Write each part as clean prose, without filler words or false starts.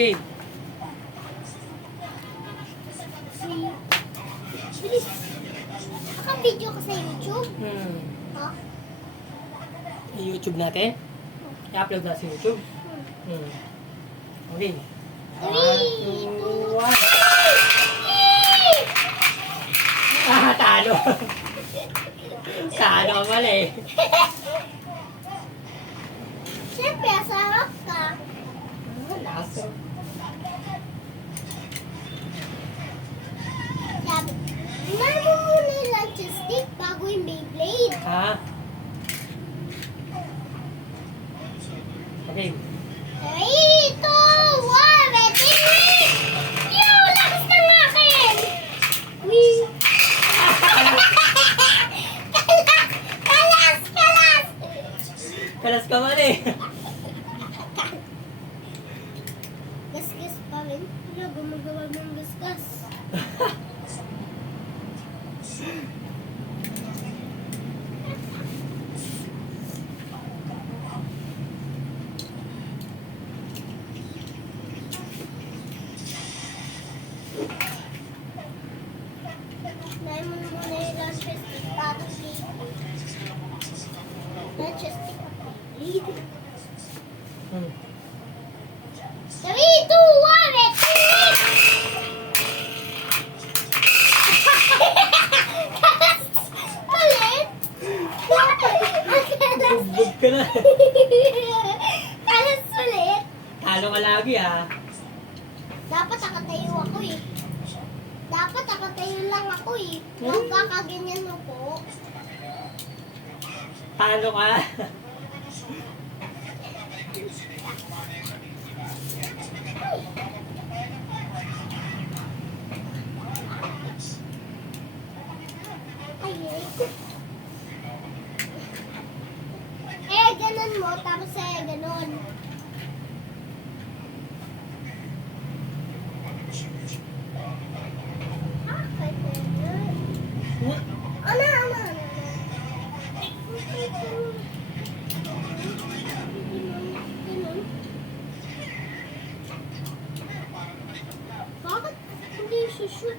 Game. Bilis. Naka-video ka sa YouTube? Ha? Yung YouTube natin. I-upload na sa YouTube. Okay. 1, 2, 1. Talo. Talo ka pala eh. Siyempre, sarap ka. Laso. Sabi, inan mo muna yung lunch stick bago yung Beyblade. Ha? Okay. 3, 2, 1, ready? Yo, lakas ng akin! Wee! Kalas! Kalas! Kalas ka man eh. Gasgas pa rin. Wala, gumagawa ng gasgas. Dahil mo muna yung lunch stick bago lunch stick ako. 3, 2, 1, ready? Kalas! Ulit? Bugbog ka na. Kalas ulit? Talo ka lagi ha. Dapat nakatayo ako eh. Dapat nakatayo lang ako eh. Nagkakaganyan ako. Talo ka. Ay, eh, ganun mo, tapos ganun. Ah, kahit ganun. Ano, ano, ano? Ganun. Bakit hindi shoot?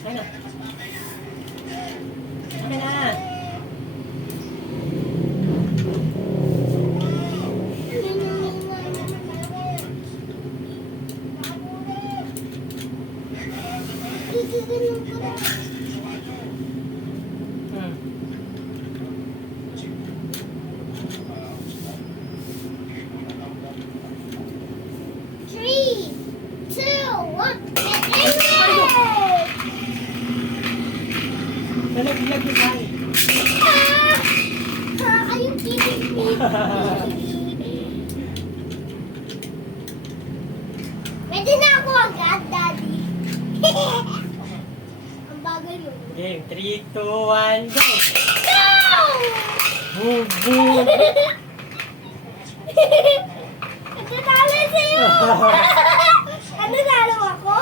Ano? Ano na? Three, two, one, and Nalaglag yung tayo. kayong kilig mo. Pwede na ako agad, Daddy. Ang bagal mo. Game. 3, 2, 1, go! Go! Boom, boom! Ito talo sa'yo. Ano talo ako?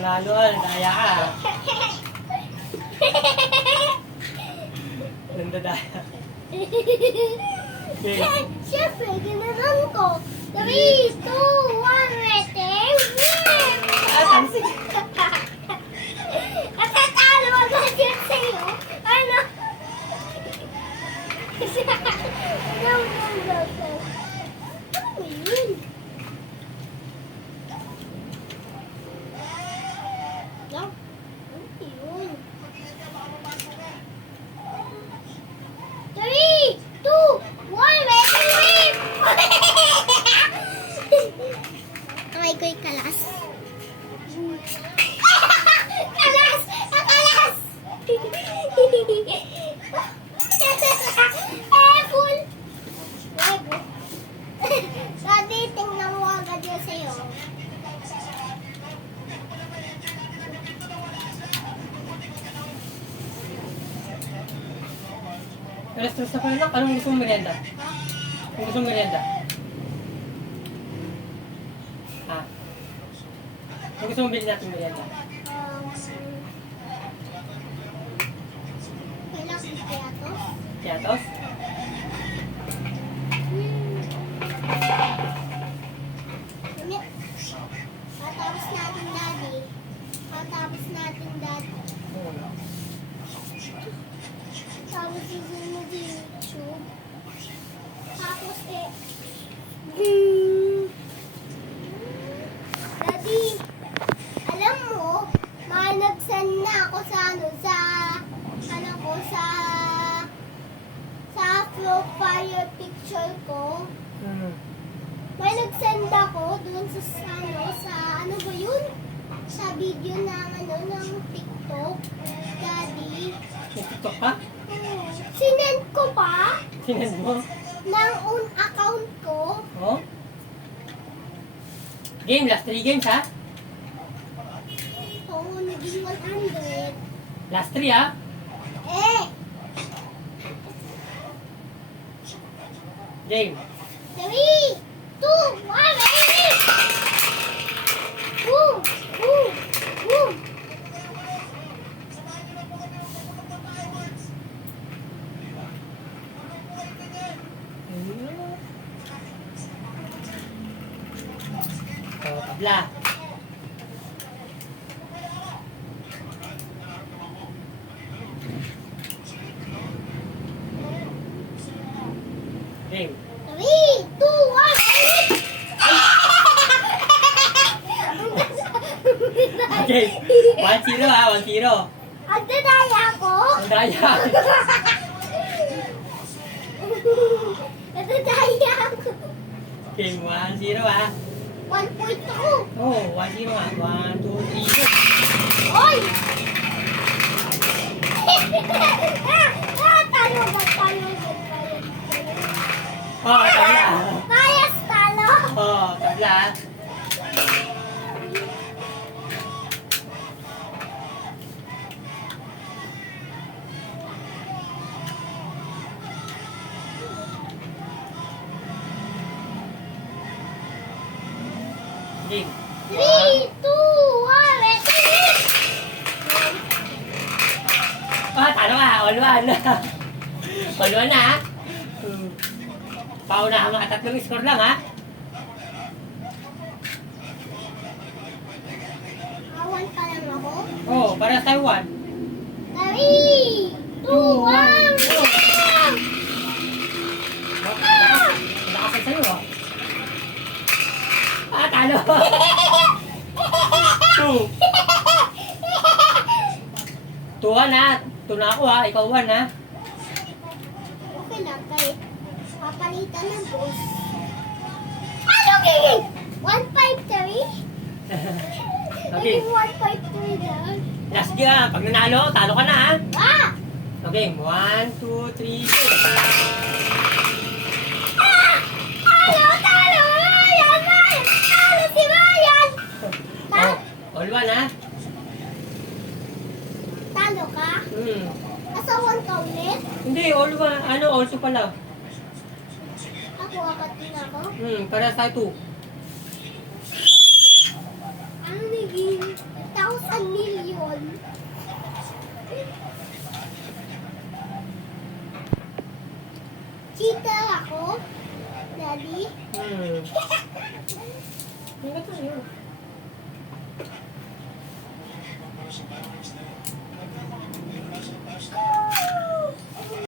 Lalo ka, daya ka. Nandadaya. Game. Siyempre, ginanon ko. 3, 2, 1, ready? Tansik. Natatalo agad yun sa'yo. Ano? No. Ano ba yun? No? Ano yun? 3, 2, 1, ready, whip! Kamay ko'y kalas. Kalas! Kalas! Full! Daddy, tingnan mo agad yun sa'yo. Alas 3 na pala lang. Anong gusto mong merienda? Anong gusto mong merienda? Ha? Anong gusto mong bilhin natin merienda? Yatos? Patapos natin, Daddy. Patapos natin, Daddy. Tapos susunod yung YouTube. Tapos Daddy, alam mo, nag-send na ako sa profile picture ko. May nag-send ako dun sa ano ba yun? Sa video ng TikTok. Daddy. May TikTok ka? Sinend ko pa Sinend mo? ng own account ko. Oh? Game, last 3 games ha? Oo, naging 100. Last 3 ha? Game. 3, 2, 1, ready! Boom! Boom! Boom! Oh, tabla. Game. 3, 2, 1, ready! Okay. 1-0 ha, 1-0. Agdadaya ako. Ang daya. Agdadaya ako. Game, 1-0 ha. 1.2. Oh, 1-0 ha. 1, 2, 3, go. Oy! Talo ba? Oh, tabla. Payas talo. Oh, tabla. Game. 3, 2, 1, ready! Ah, talo ka. All-1. All-1 na ha. Paunahan mga 3 score lang ha. Awan pa lang ako. Oh, para sa 1. 3, 2, 1, go! Nakasan sa'yo ah. Ah, talo. 2. 2-1 ha. 2 na ako ha. Ikaw 1 ha. Okay lang, kahit papalitan ng boss. Ano giging? 153? Okay. Naging 153 lang. Last game ha. Pag nanalo, talo ka na ha. Ah! Okay, 1, 2, 3, go. Talo! Yan! Talo si Ryan! Oh, all-1 ha. Talo ka? Asawan ka ulit? Hindi, all-1. Ano, all-2 pala. Ako akatin ako? Para sa 2. Ano naging 1,000 million? Cheater ako? Daddy? Ano tayo?